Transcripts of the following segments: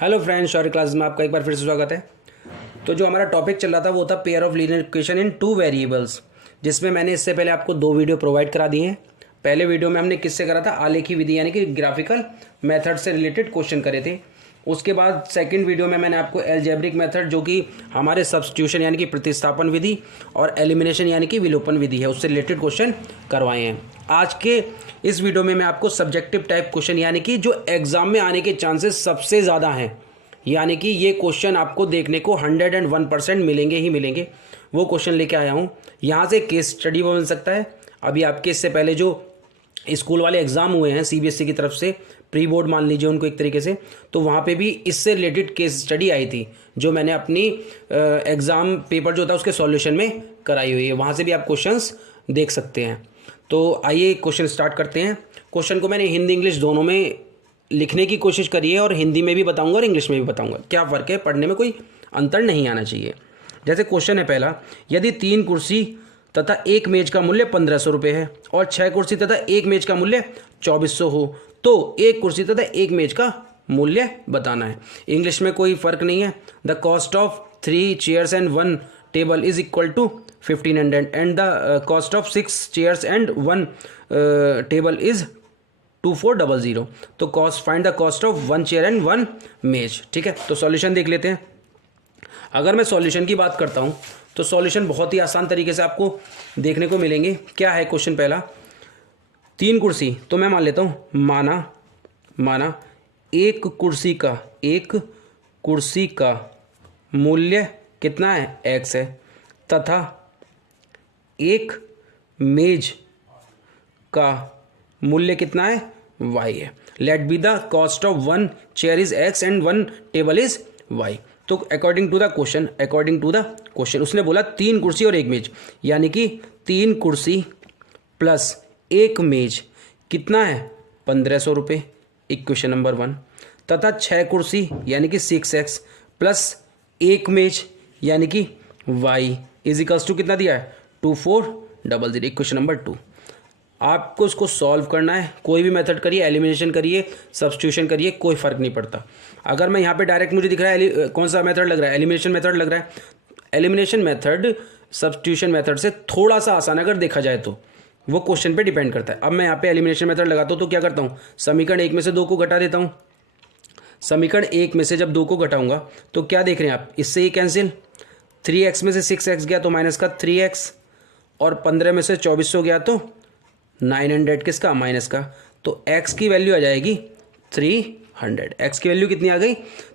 Hello friends, शौर्य class में आपका एक बार फिर से स्वागत है। तो जो हमारा टॉपिक चल रहा था वो था pair of linear equation in two variables, जिसमें मैंने इससे पहले आपको दो वीडियो प्रोवाइड करा दिए हैं। पहले वीडियो में हमने किससे करा था, आलेखी विधि यानी कि ग्राफिकल मेथड से रिलेटेड क्वेश्चन करे थे। उसके बाद सेकंड वीडियो में मैंने आपको एल्जेब्रिक मेथड, जो कि हमारे सब्स्टिट्यूशन यानी कि प्रतिस्थापन विधि और एलिमिनेशन यानी कि विलोपन विधि है, उससे रिलेटेड क्वेश्चन करवाए हैं। आज के इस वीडियो में मैं आपको सब्जेक्टिव टाइप क्वेश्चन यानी कि जो एग्जाम में आने के चांसेस सबसे ज़्यादा हैं, यानी कि ये क्वेश्चन आपको देखने को 101% मिलेंगे ही मिलेंगे, वो क्वेश्चन लेके आया हूँ। यहाँ से केस स्टडी बन सकता है। अभी आपके इससे पहले जो स्कूल वाले एग्ज़ाम हुए हैं सीबीएसई की तरफ से, प्री बोर्ड मान लीजिए उनको एक तरीके से, तो वहाँ पे भी इससे रिलेटेड केस स्टडी आई थी, जो मैंने अपनी एग्ज़ाम पेपर जो था उसके सॉल्यूशन में कराई हुई है। वहाँ से भी आप क्वेश्चंस देख सकते हैं। तो आइए क्वेश्चन स्टार्ट करते हैं। क्वेश्चन को मैंने हिंदी इंग्लिश दोनों में लिखने की कोशिश करी है और हिंदी में भी बताऊंगा और इंग्लिश में भी बताऊंगा। क्या फ़र्क है, पढ़ने में कोई अंतर नहीं आना चाहिए। जैसे क्वेश्चन है पहला, यदि 3 कुर्सी तथा एक मेज का मूल्य 1500 रुपये है और 6 कुर्सी तथा एक मेज का मूल्य 2400 हो, तो एक कुर्सी तथा एक मेज का मूल्य बताना है। इंग्लिश में कोई फ़र्क नहीं है। The cost of 3 chairs and 1 table is equal to 1500 and the cost of 6 chairs and 1 table is 2400। तो cost, find the cost of 1 chair and 1 मेज। ठीक है, तो सॉल्यूशन देख लेते हैं। अगर मैं सॉल्यूशन की बात करता हूँ तो सॉल्यूशन बहुत ही आसान तरीके से आपको देखने को मिलेंगे। क्या है क्वेश्चन पहला, 3 कुर्सी, तो मैं मान लेता हूँ माना एक कुर्सी का मूल्य कितना है, x है, तथा एक मेज का मूल्य कितना है, y है। Let be the cost of 1 chair is x and 1 table is y। तो अकॉर्डिंग टू द क्वेश्चन उसने बोला 3 कुर्सी और एक मेज, यानी कि 3 कुर्सी प्लस एक मेज कितना है, 1500 रुपये, इक्वेशन नंबर 1। तथा 6 कुर्सी यानी कि 6x प्लस एक मेज यानी कि y इज इक्वल्स टू कितना दिया है, 2400, इक्वेशन नंबर 2। आपको इसको सॉल्व करना है। कोई भी मेथड करिए, एलिमिनेशन करिए, सब्स्टिट्यूशन करिए, कोई फ़र्क नहीं पड़ता। अगर मैं यहाँ पे डायरेक्ट, मुझे दिख रहा है कौन सा मेथड लग रहा है, एलिमिनेशन मेथड लग रहा है। एलिमिनेशन मेथड सब्स्टिट्यूशन मेथड से थोड़ा सा आसान अगर देखा जाए तो, वो क्वेश्चन पे डिपेंड करता है। अब मैं यहाँ पे एलिमिनेशन मेथड लगाता हूँ तो क्या करता हूँ, समीकरण 1 में से 2 को घटा देता हूँ। समीकरण 1 में से जब 2 को घटाऊंगा तो क्या देख रहे हैं आप, इससे ये कैंसिल, 3x में से 6x गया तो माइनस का 3x, और 15 में से 2400 गया तो 900 किसका, माइनस का। तो x की वैल्यू आ जाएगी 300। x की वैल्यू कितनी आ गई,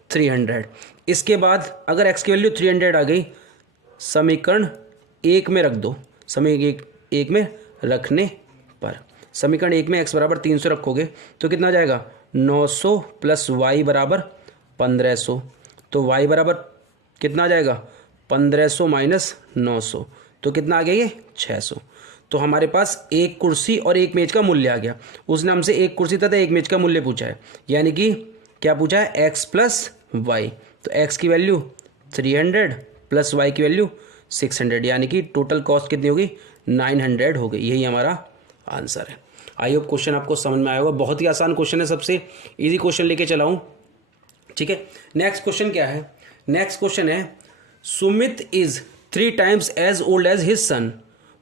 300। इसके बाद अगर x की वैल्यू 300 आ गई, समीकरण 1 में रख दो। समीकरण 1 में रखने पर, समीकरण 1 में x बराबर 300 रखोगे तो कितना आ जाएगा, 900 प्लस y बराबर 1500। तो y बराबर कितना आ जाएगा, 1500 माइनस 900, तो कितना आ गया ये, 600। तो हमारे पास एक कुर्सी और एक मेज का मूल्य आ गया। उसने हमसे एक कुर्सी तथा एक मेज का मूल्य पूछा है, यानी कि क्या पूछा है, x प्लस वाई। तो x की वैल्यू 300 प्लस y की वैल्यू 600, यानी कि टोटल कॉस्ट कितनी होगी, 900 हो गई। यही हमारा आंसर है। आई होप क्वेश्चन आपको समझ में आया होगा। बहुत ही आसान क्वेश्चन है, सबसे इजी क्वेश्चन लेके चला हूँ। ठीक है, नेक्स्ट क्वेश्चन क्या है, नेक्स्ट क्वेश्चन है, Sumit is 3 times as old as his son,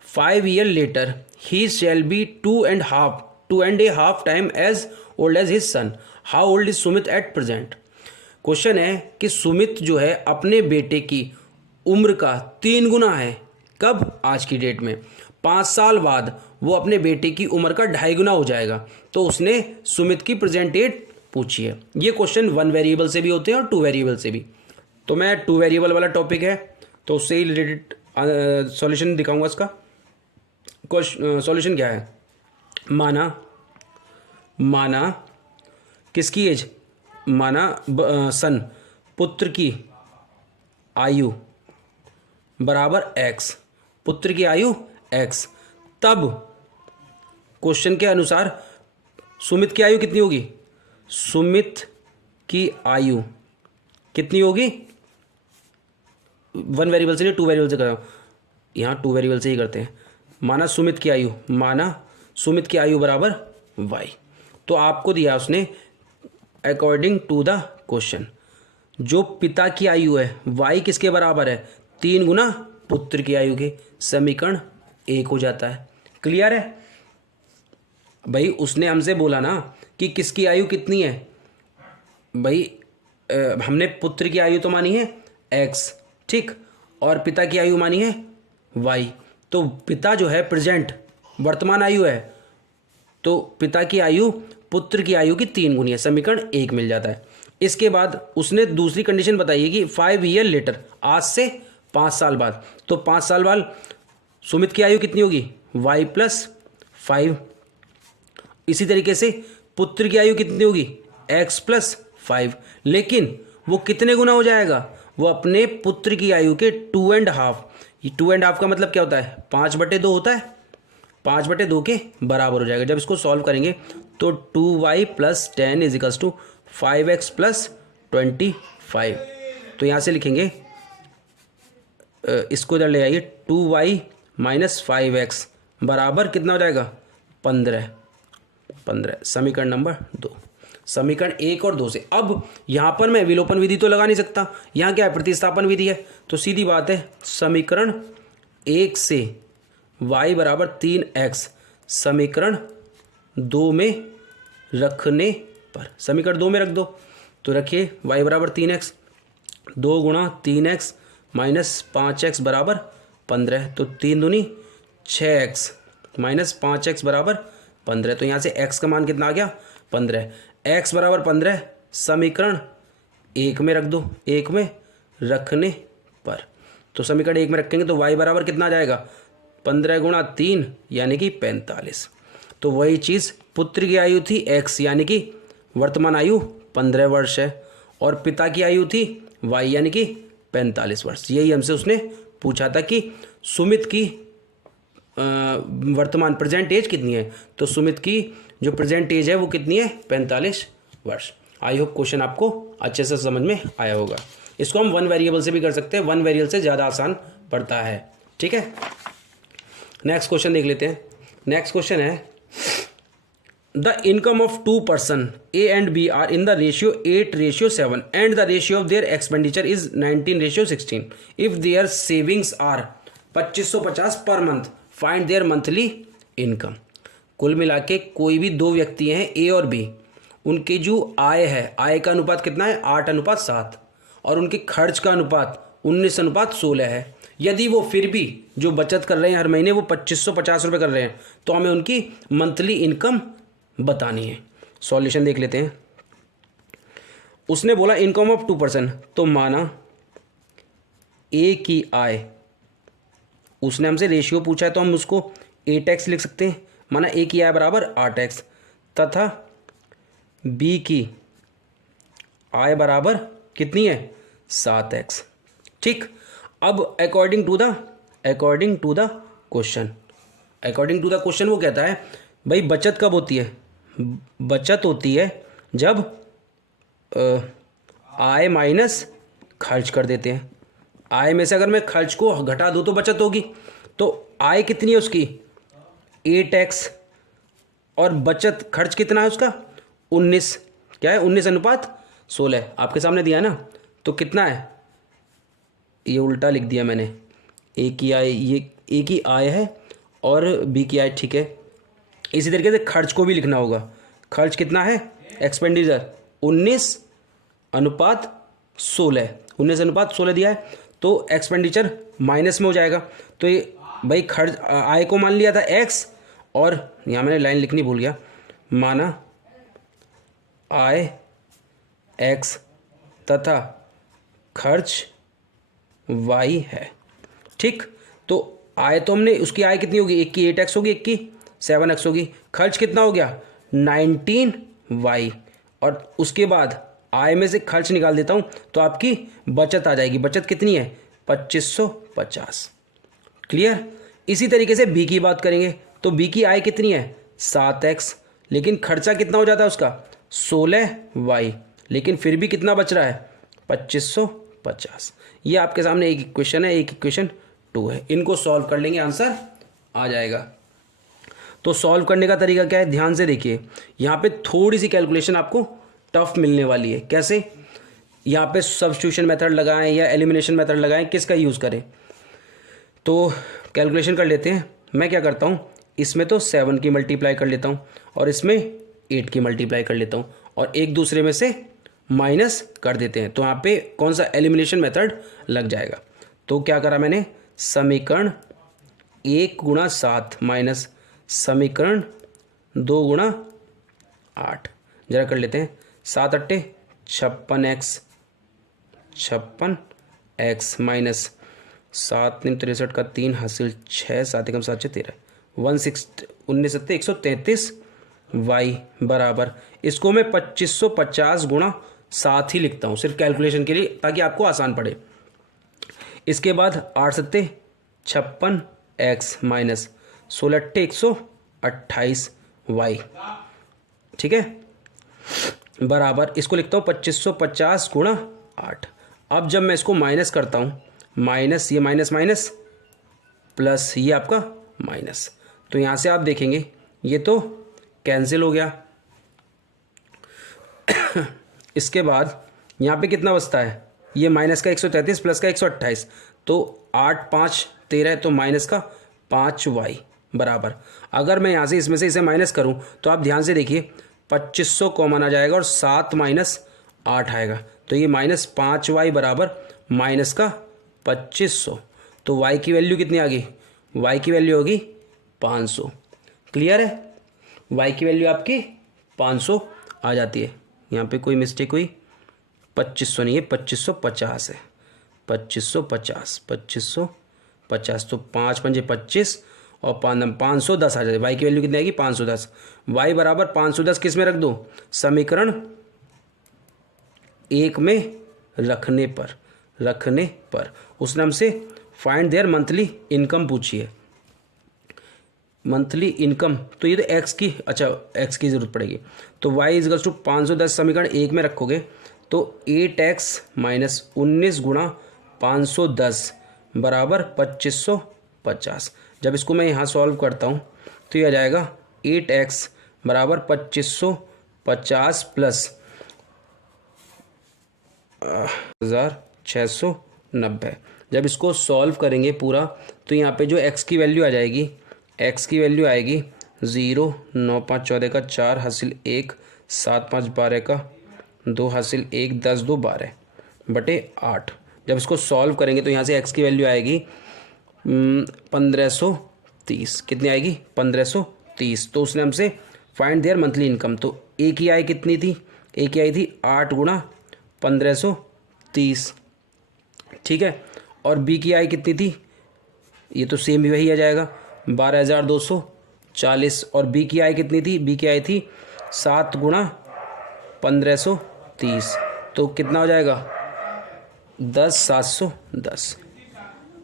5 years later he shall be 2.5 time as old as his son. How old is Sumit at present? Question है कि सुमित जो है अपने बेटे की उम्र का 3 गुना है। कब, आज की डेट में। 5 साल बाद वो अपने बेटे की उम्र का 2.5 गुना हो जाएगा। तो उसने सुमित की प्रेजेंट एज पूछी है। ये क्वेश्चन 1 वेरिएबल से भी होते हैं और 2 वेरिएबल से भी। तो मैं 2 वेरिएबल वाला टॉपिक है तो उससे ही रिलेटेड सॉल्यूशन दिखाऊंगा। इसका सॉल्यूशन क्या है, माना किसकी एज, माना सन, पुत्र की आयु बराबर x, पुत्र की आयु x। तब क्वेश्चन के अनुसार सुमित की आयु कितनी होगी, सुमित की आयु कितनी होगी, 1 वेरिएबल से नहीं 2 वेरिएबल से कर रहा हूँ, यहाँ 2 वेरिएबल से ही करते हैं। माना सुमित की आयु बराबर y। तो आपको दिया उसने अकॉर्डिंग टू द क्वेश्चन। जो पिता की आयु है y किसके बराबर है, 3 गुना पुत्र की आयु के। समीकरण 1 हो जाता है। क्लियर है भाई? उसने हमसे बोला ना कि किसकी आयु कितनी है भाई, हमने पुत्र की आयु तो मानी है x, ठीक, और पिता की आयु मानी है y। तो पिता जो है प्रेजेंट वर्तमान आयु है, तो पिता की आयु पुत्र की आयु की 3 गुनी है। समीकरण 1 मिल जाता है। इसके बाद उसने दूसरी कंडीशन बताई है कि 5 ईयर लेटर, आज से 5 साल बाद। तो 5 साल बाद सुमित की आयु कितनी होगी, y प्लस 5। इसी तरीके से पुत्र की आयु कितनी होगी, x प्लस 5। लेकिन वो कितने गुना हो जाएगा, वो अपने पुत्र की आयु के 2.5। ये 2.5 का मतलब क्या होता है, 5/2 होता है। 5/2 के बराबर हो जाएगा। जब इसको सॉल्व करेंगे तो 2y plus 10 is equals to 5x plus 25। तो यहाँ से लिखेंगे, इसको इधर ले आइए, 2y माइनस 5x बराबर कितना हो जाएगा, 15। समीकरण नंबर 2। समीकरण 1 और 2 से अब यहाँ पर मैं विलोपन विधि तो लगा नहीं सकता, यहाँ क्या है, प्रतिस्थापन विधि है। तो सीधी बात है, समीकरण 1 से y बराबर 3x समीकरण 2 में रखने पर, समीकरण 2 में रख दो। तो रखिए y बराबर 3x, 2 गुणा 3x माइनस 5x बराबर 15। तो 3 दूनी 6x माइनस 5x बराबर 15। तो यहाँ से x का मान कितना आ गया, 15। x बराबर 15 समीकरण 1 में रख दो, 1 में रखने पर। तो समीकरण 1 में रखेंगे तो y बराबर कितना आ जाएगा, 15 गुणा 3 यानी कि 45। तो वही चीज़ पुत्र की आयु थी x यानी कि वर्तमान आयु 15 वर्ष है, और पिता की आयु थी y यानी कि 45 वर्ष। यही हमसे उसने पूछा था कि सुमित की वर्तमान प्रेजेंट एज कितनी है। तो सुमित की जो प्रेजेंट एज है वो कितनी है, 45 वर्ष। आई होप क्वेश्चन आपको अच्छे से समझ में आया होगा। इसको हम 1 वेरिएबल से भी कर सकते हैं, 1 वेरिएबल से ज़्यादा आसान पड़ता है। ठीक है, नेक्स्ट क्वेश्चन देख लेते हैं। नेक्स्ट क्वेश्चन है, the income of 2 person A and B are in the ratio 8:7 and the ratio of their expenditure is 19:16 if their savings are 2550 per month, find their monthly income. कुल मिला के कोई भी 2 व्यक्ति हैं A और B, उनकी जो आय है, आय का अनुपात कितना है, 8:7, और उनके खर्च का अनुपात 19:16 है। यदि वो फिर भी जो बचत कर रहे हैं हर महीने वो 2550 रुपये कर रहे हैं, तो हमें उनकी मंथली इनकम बतानी है। सॉल्यूशन देख लेते हैं। उसने बोला इनकम ऑफ 2 पर्सन, तो माना A की आय, उसने हमसे रेशियो पूछा है तो हम उसको 8x लिख सकते हैं। माना A की आय बराबर 8x तथा B की आय बराबर कितनी है, 7x। ठीक, अब अकॉर्डिंग टू द क्वेश्चन वो कहता है भाई बचत कब होती है, बचत होती है जब आय माइनस खर्च कर देते हैं। आय में से अगर मैं खर्च को घटा दूँ तो बचत होगी। तो आय कितनी है उसकी, 8x, और बचत खर्च कितना है उसका, 19। क्या है, 19:16 आपके सामने दिया है ना। तो कितना है, ये उल्टा लिख दिया मैंने, ए की आय, ये ए की आय है और बी की आय, ठीक है। इसी तरीके से खर्च को भी लिखना होगा। खर्च कितना है, एक्सपेंडिचर 19:16, 19:16 दिया है, तो एक्सपेंडिचर माइनस में हो जाएगा। तो ये भाई खर्च, आय को मान लिया था x, और यहाँ मैंने लाइन लिखनी भूल गया, माना आय x तथा खर्च y है। ठीक, तो आय तो हमने, उसकी आय कितनी होगी, एक की 8x होगी, एक की 7x होगी। खर्च कितना हो गया, 19y, और उसके बाद आय में से खर्च निकाल देता हूँ तो आपकी बचत आ जाएगी। बचत कितनी है, 2550। क्लियर। इसी तरीके से बी की बात करेंगे तो बी की आय कितनी है, 7x, लेकिन खर्चा कितना हो जाता है उसका, 16y, लेकिन फिर भी कितना बच रहा है, 2550। ये आपके सामने एक इक्वेशन है, एक इक्वेशन 2 है। इनको सॉल्व कर लेंगे, आंसर आ जाएगा। तो सॉल्व करने का तरीका क्या है, ध्यान से देखिए। यहाँ पे थोड़ी सी कैलकुलेशन आपको टफ मिलने वाली है। कैसे, यहाँ पे सब्स्टिट्यूशन मेथड लगाएं या एलिमिनेशन मेथड लगाएं, किसका यूज़ करें? तो कैलकुलेशन कर लेते हैं। मैं क्या करता हूँ, इसमें तो 7 की मल्टीप्लाई कर लेता हूँ और इसमें 8 की मल्टीप्लाई कर लेता हूँ और एक दूसरे में से माइनस कर देते हैं, तो यहाँ पे कौन सा एलिमिनेशन मेथड लग जाएगा। तो क्या करा मैंने, समीकरण 1 गुणा 7 माइनस समीकरण 2 गुणा 8, जरा कर लेते हैं। 7 अट्टे 56x, 56x माइनस 7 3 63 का 3 हासिल 6, 7 एकम 7 13, 19 सत्ते 133 y बराबर, इसको मैं 2550 गुणा 7 ही लिखता हूँ सिर्फ कैलकुलेशन के लिए, ताकि आपको आसान पड़े। इसके बाद 8 सत्ते 56x माइनस 16 अट्टे 128 y, ठीक है, बराबर, इसको लिखता हूँ 2550 गुणा 8। अब जब मैं इसको माइनस करता हूँ, माइनस ये माइनस माइनस प्लस ये आपका माइनस, तो यहाँ से आप देखेंगे ये तो कैंसिल हो गया। इसके बाद यहाँ पे कितना बचता है, ये माइनस का 133 प्लस का 128, तो 8 5 13, तो माइनस का 5y बराबर। अगर मैं यहाँ से इसमें से इसे माइनस करूँ तो आप ध्यान से देखिए 2500 कॉमन आ जाएगा और 7 माइनस 8 आएगा, तो ये माइनस 5y बराबर माइनस का 2500। तो y की वैल्यू कितनी आ गई, y की वैल्यू होगी 500। क्लियर है, y की वैल्यू आपकी 500 आ जाती है। यहाँ पे कोई मिस्टेक हुई, 2500 नहीं है, 2550 है, 2550, तो 5 पंजे 25 और 510 आ जाए। y की वैल्यू कितनी आएगी, 510। y बराबर 510 किस में रख दो, समीकरण 1 में रखने पर उसने हमसे फाइंड देयर मंथली इनकम पूछी है। मंथली इनकम, तो ये तो x की, अच्छा x की ज़रूरत पड़ेगी, तो y इजगल्स टू 510 समीकरण 1 में रखोगे तो 8x माइनस 19 गुणा 510 बराबर 2550। जब इसको मैं यहाँ सॉल्व करता हूँ तो ये आ जाएगा 8x बराबर 2550 प्लस 1690। जब इसको सॉल्व करेंगे पूरा तो यहाँ पे जो x की वैल्यू आ जाएगी, x की वैल्यू आएगी 0 9 5 14 का 4 हासिल 1 7 5 12 का 2 हासिल 1 10 2 12 बटे 8। जब इसको सॉल्व करेंगे तो यहाँ से x की वैल्यू आएगी 1530। कितनी आएगी, 1530। तो उसने हमसे फाइंड देयर मंथली इनकम, तो a की आई कितनी थी, a की आई थी 8 गुणा 1530, ठीक है, और b की आई कितनी थी, ये तो सेम वही आ जाएगा 12240, और b की आई कितनी थी, b की आई थी 7 गुणा 1530, तो कितना हो जाएगा 10710।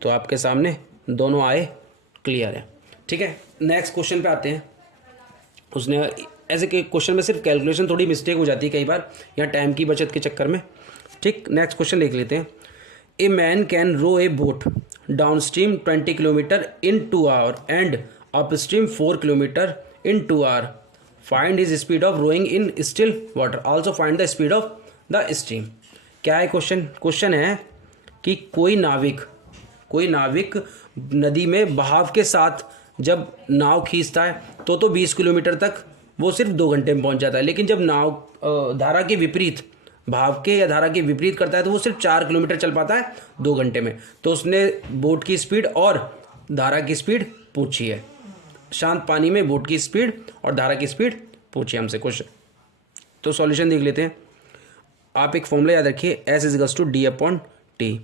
तो आपके सामने दोनों आए, क्लियर है, ठीक है। नेक्स्ट क्वेश्चन पे आते हैं। उसने ऐसे के क्वेश्चन में सिर्फ कैलकुलेशन थोड़ी मिस्टेक हो जाती है कई बार, यहाँ टाइम की बचत के चक्कर में, ठीक। नेक्स्ट क्वेश्चन देख लेते हैं। A man can row a boat downstream 20 kilometer in 2 hour and upstream 4 kilometer in 2 hour. Find his speed of rowing in still water, also find the speed of the stream. क्या है question, question है कि कोई नाविक नदी में बहाव के साथ जब नाव खींचता है तो 20 किलोमीटर तक वो सिर्फ 2 घंटे में पहुंच जाता है, लेकिन जब नाव धारा के विपरीत, भाव के या धारा के विपरीत करता है तो वो सिर्फ 4 किलोमीटर चल पाता है 2 घंटे में। तो उसने बोट की स्पीड और धारा की स्पीड पूछी है, शांत पानी में बोट की स्पीड और धारा की स्पीड पूछी है हमसे क्वेश्चन। तो सॉल्यूशन देख लेते हैं। आप एक फॉर्मूला याद रखिए, S equals to D upon T,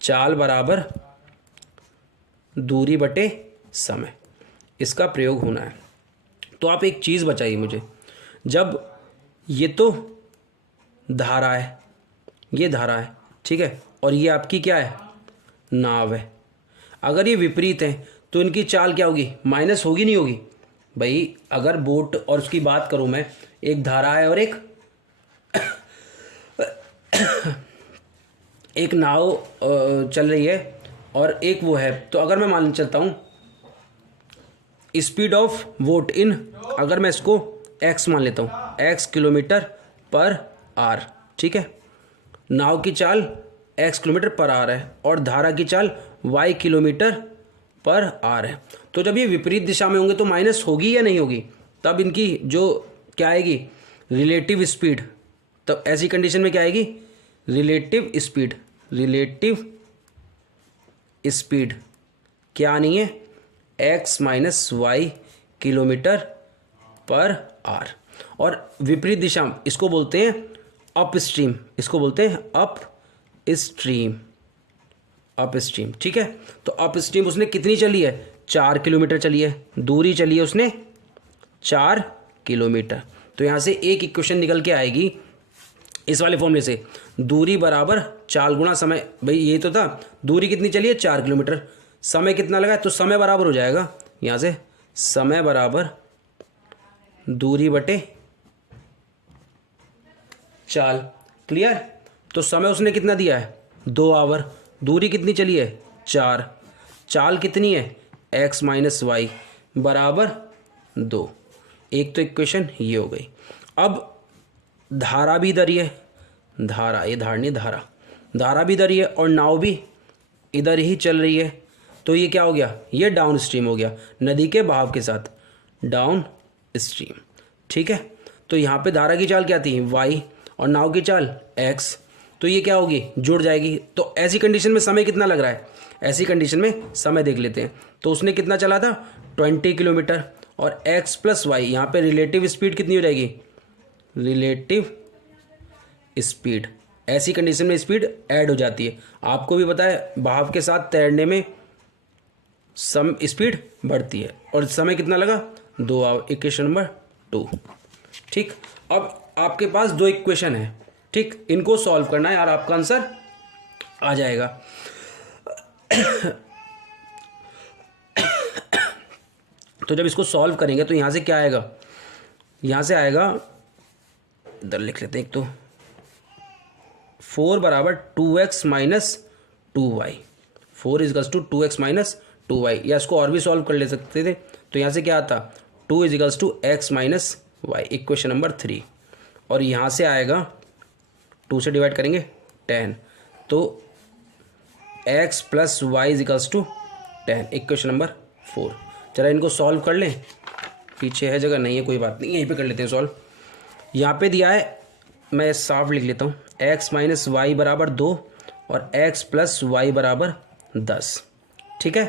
चाल बराबर दूरी बटे समय, इसका प्रयोग होना है। तो आप एक चीज़ बचाइए मुझे, जब ये तो धारा है, ये धारा है, ठीक है, और ये आपकी क्या है, नाव है। अगर ये विपरीत है तो इनकी चाल क्या होगी, माइनस होगी नहीं होगी भाई। अगर बोट और उसकी बात करूं मैं, एक धारा है और एक नाव चल रही है और एक वो है, तो अगर मैं मान चलता हूं स्पीड ऑफ बोट इन, अगर मैं इसको x मान लेता हूं, x किलोमीटर पर आवर, ठीक है, नाव की चाल x किलोमीटर पर आवर है और धारा की चाल y किलोमीटर पर आवर है। तो जब ये विपरीत दिशा में होंगे तो माइनस होगी या नहीं होगी, तब इनकी जो क्या आएगी, रिलेटिव स्पीड। तब ऐसी कंडीशन में क्या आएगी, रिलेटिव स्पीड। रिलेटिव स्पीड क्या आनी है, x minus y kilometer per hour. और विपरीत दिशा इसको बोलते हैं अप स्ट्रीम, इसको बोलते हैं अप स्ट्रीम। अप स्ट्रीम, ठीक है। तो अप स्ट्रीम उसने कितनी चली है, 4 किलोमीटर चली है, दूरी चली है उसने 4 किलोमीटर। तो यहाँ से एक इक्वेशन निकल के आएगी इस वाले फॉर्मूले से, दूरी बराबर चाल गुणा समय। भाई ये तो था, दूरी कितनी चली है 4 किलोमीटर, समय कितना लगा है, तो समय बराबर हो जाएगा यहाँ से, समय बराबर दूरी बटे चाल। क्लियर। तो समय उसने कितना दिया है, 2 आवर, दूरी कितनी चली है 4, चाल कितनी है x माइनस वाई बराबर 2। एक तो इक्वेशन ये हो गई। अब धारा भी इधर ही है, धारा, ये धारा नहीं, धारा, धारा भी इधर ही है और नाव भी इधर ही चल रही है। तो ये क्या हो गया, ये डाउन स्ट्रीम हो गया, नदी के बहाव के साथ डाउन स्ट्रीम, ठीक है। तो यहाँ पे धारा की चाल क्या थी y और नाव की चाल x, तो ये क्या होगी, जुड़ जाएगी। तो ऐसी कंडीशन में समय कितना लग रहा है, ऐसी कंडीशन में समय देख लेते हैं। तो उसने कितना चला था 20 किलोमीटर और x प्लस वाई, यहाँ पे रिलेटिव स्पीड कितनी हो जाएगी, रिलेटिव स्पीड। ऐसी कंडीशन में स्पीड ऐड हो जाती है। आपको भी पता है बहाव के साथ तैरने में स्पीड बढ़ती है। और समय कितना लगा 2 आवर, इक्वेशन नंबर 2, ठीक। अब आपके पास 2 इक्वेशन है, ठीक, इनको सॉल्व करना है और आपका आंसर आ जाएगा। तो जब इसको सॉल्व करेंगे तो यहाँ से क्या आएगा, यहाँ से आएगा, इधर लिख लेते हैं एक तो, 4 बराबर 2x minus 2y, 4 equals to 2x minus 2y। या इसको और भी सॉल्व कर ले सकते थे। तो यहाँ से क्या आता, 2 equals to x minus y, equation number 3। और यहाँ से आएगा 2 से डिवाइड करेंगे 10, तो x plus y equals to 10, equation number 4। चला इनको सॉल्व कर लें, पीछे है जगह, नहीं है कोई बात नहीं, यहीं पे कर लेते हैं सॉल्व। यहाँ पे दिया है, मैं साफ लिख लेता हूँ, x माइनस वाई बराबर 2 और x प्लस वाई बराबर 10, ठीक है।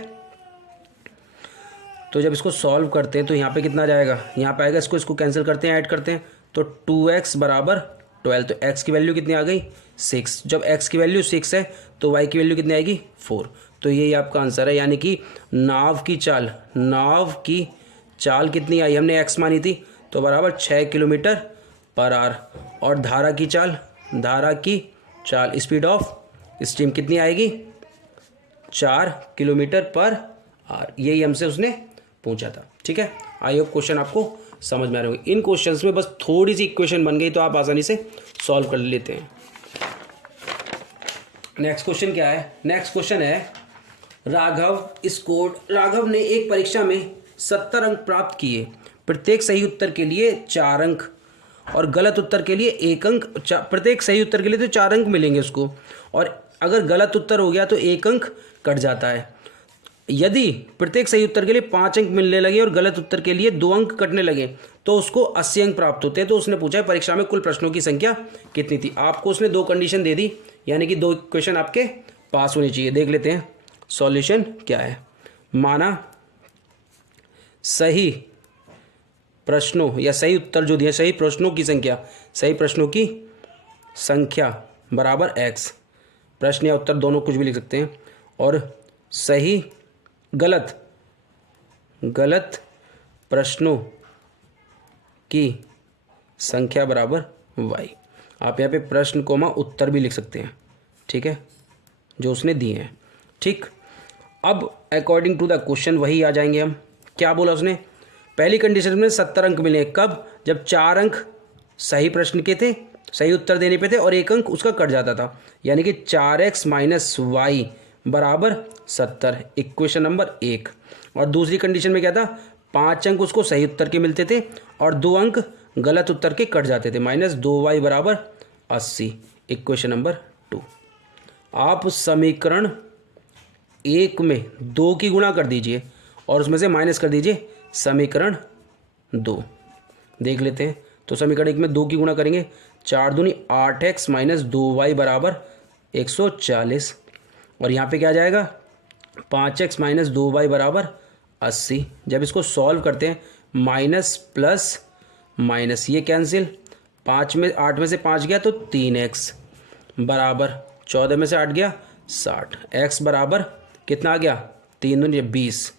तो जब इसको सॉल्व करते हैं तो यहाँ पे कितना जाएगा, यहाँ पे आएगा, इसको कैंसिल करते हैं, ऐड करते हैं, तो 2x बराबर 12। तो x की वैल्यू कितनी आ गई 6। जब x की वैल्यू 6 है तो y की वैल्यू कितनी आएगी 4। तो यही आपका आंसर है। यानी कि नाव की चाल कितनी आई, हमने x मानी थी, तो बराबर 6 किलोमीटर पर आवर। और धारा की चाल स्पीड ऑफ स्ट्रीम कितनी आएगी 4 किलोमीटर पर आवर। यही हमसे उसने पूछा था, ठीक है। आई होप क्वेश्चन आपको समझ में आ रहे होंगे। इन क्वेश्चंस में बस थोड़ी सी इक्वेशन बन गई तो आप आसानी से सॉल्व कर लेते हैं। नेक्स्ट क्वेश्चन क्या है, नेक्स्ट क्वेश्चन है राघव ने एक परीक्षा में 70 अंक प्राप्त किए। प्रत्येक सही उत्तर के लिए 4 अंक और गलत उत्तर के लिए 1 अंक। प्रत्येक सही उत्तर के लिए तो 4 अंक मिलेंगे उसको, और अगर गलत उत्तर हो गया तो 1 अंक कट जाता है। यदि प्रत्येक सही उत्तर के लिए 5 अंक मिलने लगे और गलत उत्तर के लिए 2 अंक कटने लगे तो उसको 80 अंक प्राप्त होते हैं। तो उसने पूछा है परीक्षा में कुल प्रश्नों की संख्या कितनी थी। आपको उसने 2 कंडीशन दे दी, यानी कि 2 इक्वेशन आपके पास होनी चाहिए। देख लेते हैं सॉल्यूशन क्या है। माना सही प्रश्नों या सही उत्तर जो दिए, सही प्रश्नों की संख्या बराबर x, प्रश्न या उत्तर दोनों कुछ भी लिख सकते हैं, और सही गलत प्रश्नों की संख्या बराबर y। आप यहाँ पे प्रश्न कोमा उत्तर भी लिख सकते हैं, ठीक है, जो उसने दिए हैं, ठीक। अब अकॉर्डिंग टू द क्वेश्चन वही आ जाएंगे हम। क्या बोला उसने, पहली कंडीशन में 70 अंक मिले, कब, जब 4 अंक सही प्रश्न के थे, सही उत्तर देने पे थे, और 1 अंक उसका कट जाता था, यानी कि 4x माइनस वाई बराबर 70, इक्वेशन नंबर 1। और दूसरी कंडीशन में क्या था, 5 अंक उसको सही उत्तर के मिलते थे और 2 अंक गलत उत्तर के कट जाते थे, माइनस 2y बराबर 80, इक्वेशन नंबर 2। आप समीकरण 1 में 2 की गुणा कर दीजिए और उसमें से माइनस कर दीजिए समीकरण 2। देख लेते हैं। तो समीकरण 1 में 2 की गुणा करेंगे, 4 दूनी 8x माइनस 2y बराबर 140। और यहाँ पे क्या आ जाएगा, 5x माइनस 2y बराबर 80। जब इसको सॉल्व करते हैं, माइनस प्लस माइनस ये कैंसिल, 8 में से 5 गया तो 3x बराबर 14 में से 8 गया 60। x बराबर कितना आ गया, 3 दूनी 20,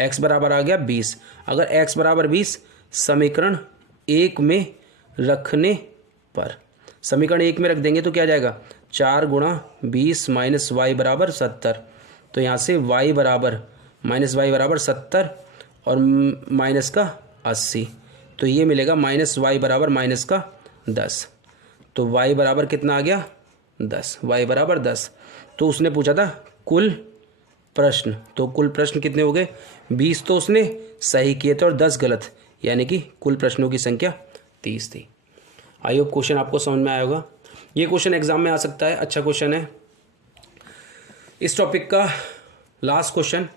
x बराबर आ गया 20। अगर x बराबर 20 समीकरण 1 में रखने पर, समीकरण 1 में रख देंगे तो क्या आ जाएगा, 4 गुणा 20 माइनस वाई बराबर 70। तो यहाँ से y बराबर माइनस वाई बराबर 70 और माइनस का 80। तो ये मिलेगा माइनस वाई बराबर माइनस का 10। तो y बराबर कितना आ गया, 10। y बराबर 10। तो उसने पूछा था कुल प्रश्न, तो कुल प्रश्न कितने हो गए, 20 तो उसने सही किए थे और 10 गलत, यानी कि कुल प्रश्नों की संख्या 30 थी। आई होप क्वेश्चन आपको समझ में आया होगा। ये क्वेश्चन एग्जाम में आ सकता है, अच्छा क्वेश्चन है। इस टॉपिक का लास्ट क्वेश्चन,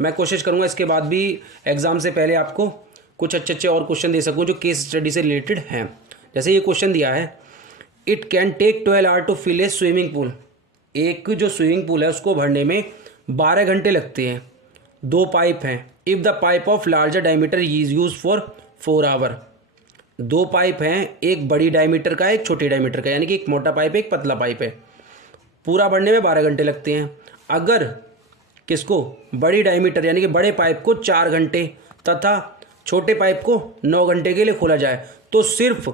मैं कोशिश करूंगा इसके बाद भी एग्जाम से पहले आपको कुछ अच्छे और क्वेश्चन दे सकूं जो केस स्टडी से रिलेटेड हैं। जैसे ये क्वेश्चन दिया है, it can take 12 hour to fill a swimming pool. एक जो स्विमिंग पूल है उसको भरने में 12 घंटे लगते हैं। 2 पाइप हैं। If the pipe of larger diameter is use for 4 hour. 2 pipe हैं, एक बड़ी डायमीटर का है, एक छोटी डायमीटर का, यानी कि एक मोटा पाइप है, एक पतला पाइप है। पूरा भरने में 12 घंटे लगते हैं। अगर किसको, बड़ी डायमीटर यानी कि बड़े पाइप को 4 घंटे तथा छोटे पाइप को 9 घंटे के लिए खोला जाए तो सिर्फ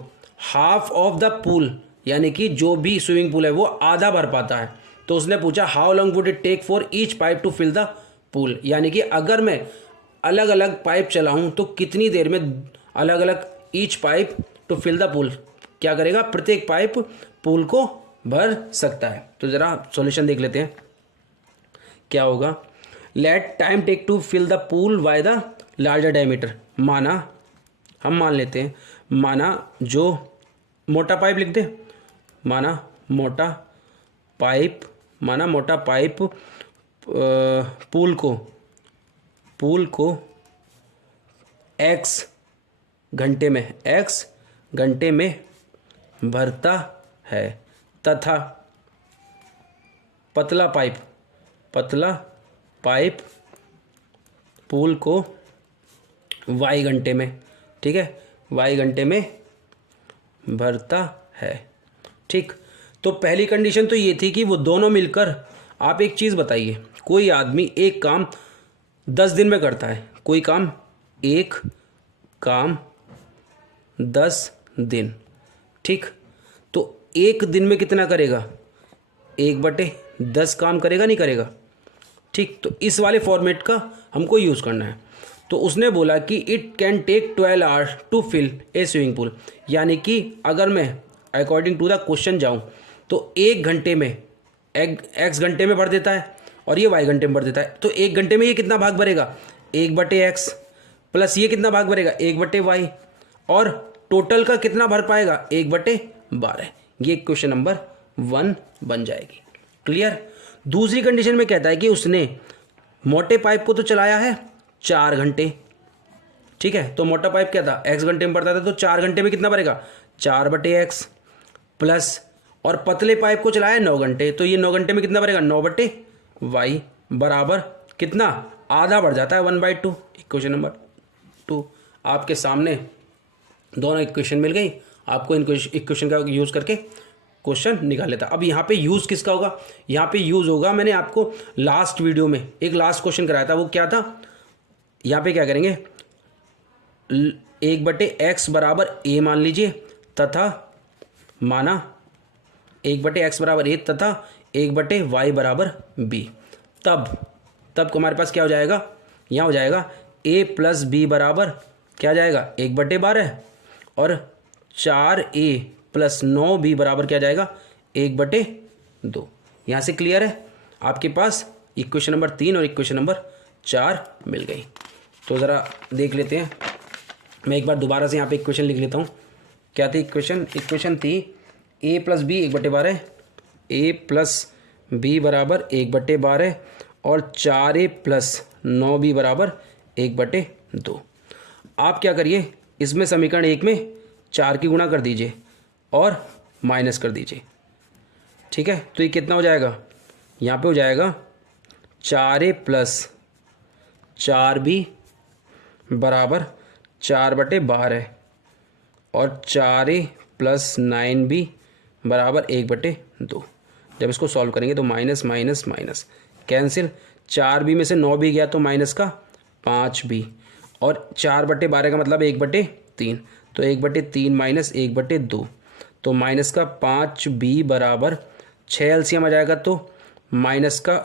हाफ ऑफ द पूल, यानी कि जो भी स्विमिंग पूल है वो आधा भर पाता है। तो उसने पूछा how long would it take for each pipe to fill the pool, यानी कि अगर मैं अलग अलग पाइप चलाऊं तो कितनी देर में अलग अलग each pipe to fill the pool क्या करेगा, प्रत्येक पाइप पूल को भर सकता है। तो ज़रा सॉल्यूशन देख लेते हैं क्या होगा। Let time take to fill the pool by the larger diameter. हम मान लेते हैं, माना जो मोटा पाइप लिख दे, माना मोटा पाइप पूल को x घंटे में भरता है तथा पतला पाइप पूल को y घंटे में, ठीक है, y घंटे में भरता है। ठीक, तो पहली कंडीशन तो ये थी कि वो दोनों मिलकर, आप एक चीज़ बताइए, कोई आदमी एक काम 10 दिन में करता है, कोई काम 10 दिन, ठीक, तो एक दिन में कितना करेगा, 1/10 काम करेगा, नहीं करेगा, ठीक। तो इस वाले फॉर्मेट का हमको यूज़ करना है। तो उसने बोला कि it can take 12 hours to fill a swimming pool, यानी कि अगर मैं अकॉर्डिंग टू द क्वेश्चन जाऊं तो 1 घंटे में x घंटे में भर देता है और ये y घंटे में भर देता है। तो 1 घंटे में ये कितना भाग भरेगा, 1/x, प्लस ये कितना भाग भरेगा, 1/y, और टोटल का कितना भर पाएगा, 1/12। ये क्वेश्चन नंबर 1 बन जाएगी। क्लियर। दूसरी कंडीशन में कहता है कि उसने मोटे पाइप को तो चलाया है 4 घंटे, ठीक है, तो मोटा पाइप क्या था, x घंटे में भरता था, तो 4 घंटे में कितना भरेगा, 4/x, प्लस और पतले पाइप को चलाया 9 घंटे, तो ये 9 घंटे में कितना भरेगा, 9/y बराबर कितना, आधा बढ़ जाता है 1/2। इक्वेशन नंबर 2 आपके सामने दोनों इक्वेशन मिल गई। आपको इक्वेशन का यूज़ करके क्वेश्चन निकाल लेता। अब यहाँ पे यूज़ किसका होगा, यहाँ पे यूज़ होगा, मैंने आपको लास्ट वीडियो में एक लास्ट क्वेश्चन कराया था, वो क्या था, यहाँ पे क्या करेंगे, 1/x बराबर a मान लीजिए, तथा माना 1/x बराबर a तथा 1/y बराबर b। तब हमारे पास क्या हो जाएगा, यहाँ हो जाएगा a प्लस b बराबर क्या जाएगा, 1/12, और 4a प्लस 9b बराबर क्या जाएगा, 1/2। यहाँ से क्लियर है, आपके पास इक्वेशन नंबर 3 और इक्वेशन नंबर 4 मिल गई। तो ज़रा देख लेते हैं, मैं एक बार दोबारा से यहाँ पे इक्वेशन लिख लेता हूँ। क्या थी इक्वेशन थी a plus b 1/12 a plus b बराबर 1/12 और 4a प्लस 9b बराबर 1/2। आप क्या करिए, इसमें समीकरण 1 में 4 की गुणा कर दीजिए और माइनस कर दीजिए। ठीक है, तो ये कितना हो जाएगा, यहाँ पे हो जाएगा 4a प्लस 4b बराबर 4/12 और 4a प्लस 9b बराबर 1/2। जब इसको सॉल्व करेंगे तो minus minus minus cancel, 4b में से 9b गया तो माइनस का 5b और 4/12 का मतलब 1/3, तो 1/3 माइनस 1/2 तो माइनस का 5b बराबर 6 एलसीएम आ जाएगा तो माइनस का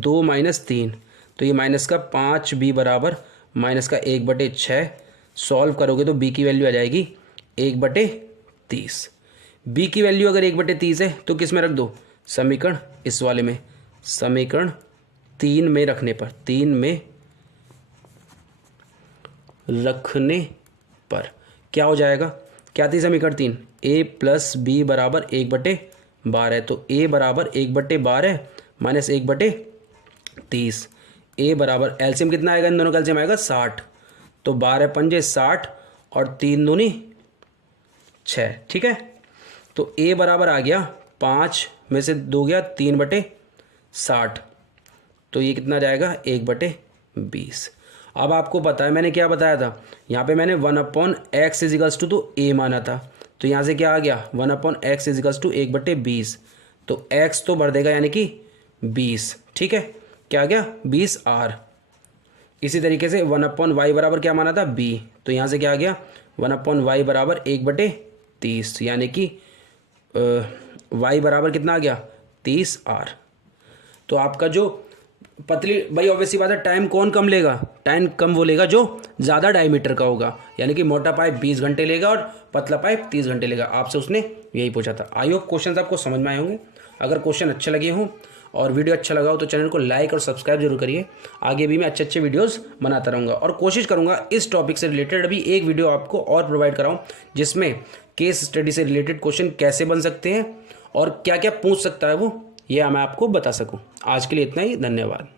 2 माइनस 3, तो ये माइनस का 5b बराबर माइनस का 1/6। सॉल्व करोगे तो b की वैल्यू आ जाएगी 1/30। b की वैल्यू अगर 1/30 है तो किस में रख दो, समीकरण इस वाले में, समीकरण 3 में रखने पर, 3 में रखने पर क्या हो जाएगा, क्या थी समीकरण 3, a प्लस बी बराबर 1/12, तो a बराबर 1/12 माइनस 1/30, a बराबर एलसीएम कितना आएगा, इन दोनों का एलसीएम आएगा 60, तो 12 पंजे 60 और 3 दूनी 6। ठीक है, तो a बराबर आ गया 5 में से 2 गया 3/60, तो ये कितना जाएगा 1/20। अब आपको पता है मैंने क्या बताया था, यहाँ पे मैंने 1/x इजिकल्स टू तो a माना था, तो यहाँ से क्या आ गया 1/x इजिकल्स टू 1/20, तो x तो भर देगा यानी कि 20। ठीक है, क्या आ गया 20r। इसी तरीके से 1/y बराबर क्या माना था b, तो यहाँ से क्या आ गया 1/y बराबर 1/30 यानी कि y बराबर कितना आ गया 30r। तो आपका जो पतली, भाई ऑब्वियसली बात है टाइम कौन कम लेगा, टाइम कम वो लेगा जो ज़्यादा डायमीटर का होगा, यानी कि मोटा पाइप 20 घंटे लेगा और पतला पाइप 30 घंटे लेगा। आपसे उसने यही पूछा था। आई होप क्वेश्चन आपको समझ में आए होंगे। अगर क्वेश्चन अच्छे लगे हों और वीडियो अच्छा लगा हो तो चैनल को लाइक और सब्सक्राइब जरूर करिए। आगे भी मैं अच्छे अच्छे वीडियोज़ बनाता रहूँगा और कोशिश करूँगा इस टॉपिक से रिलेटेड अभी एक वीडियो आपको और प्रोवाइड कराऊँ, जिसमें केस स्टडी से रिलेटेड क्वेश्चन कैसे बन सकते हैं और क्या क्या पूछ सकता है वो, ये मैं आपको बता सकूँ। आज के लिए इतना ही, धन्यवाद।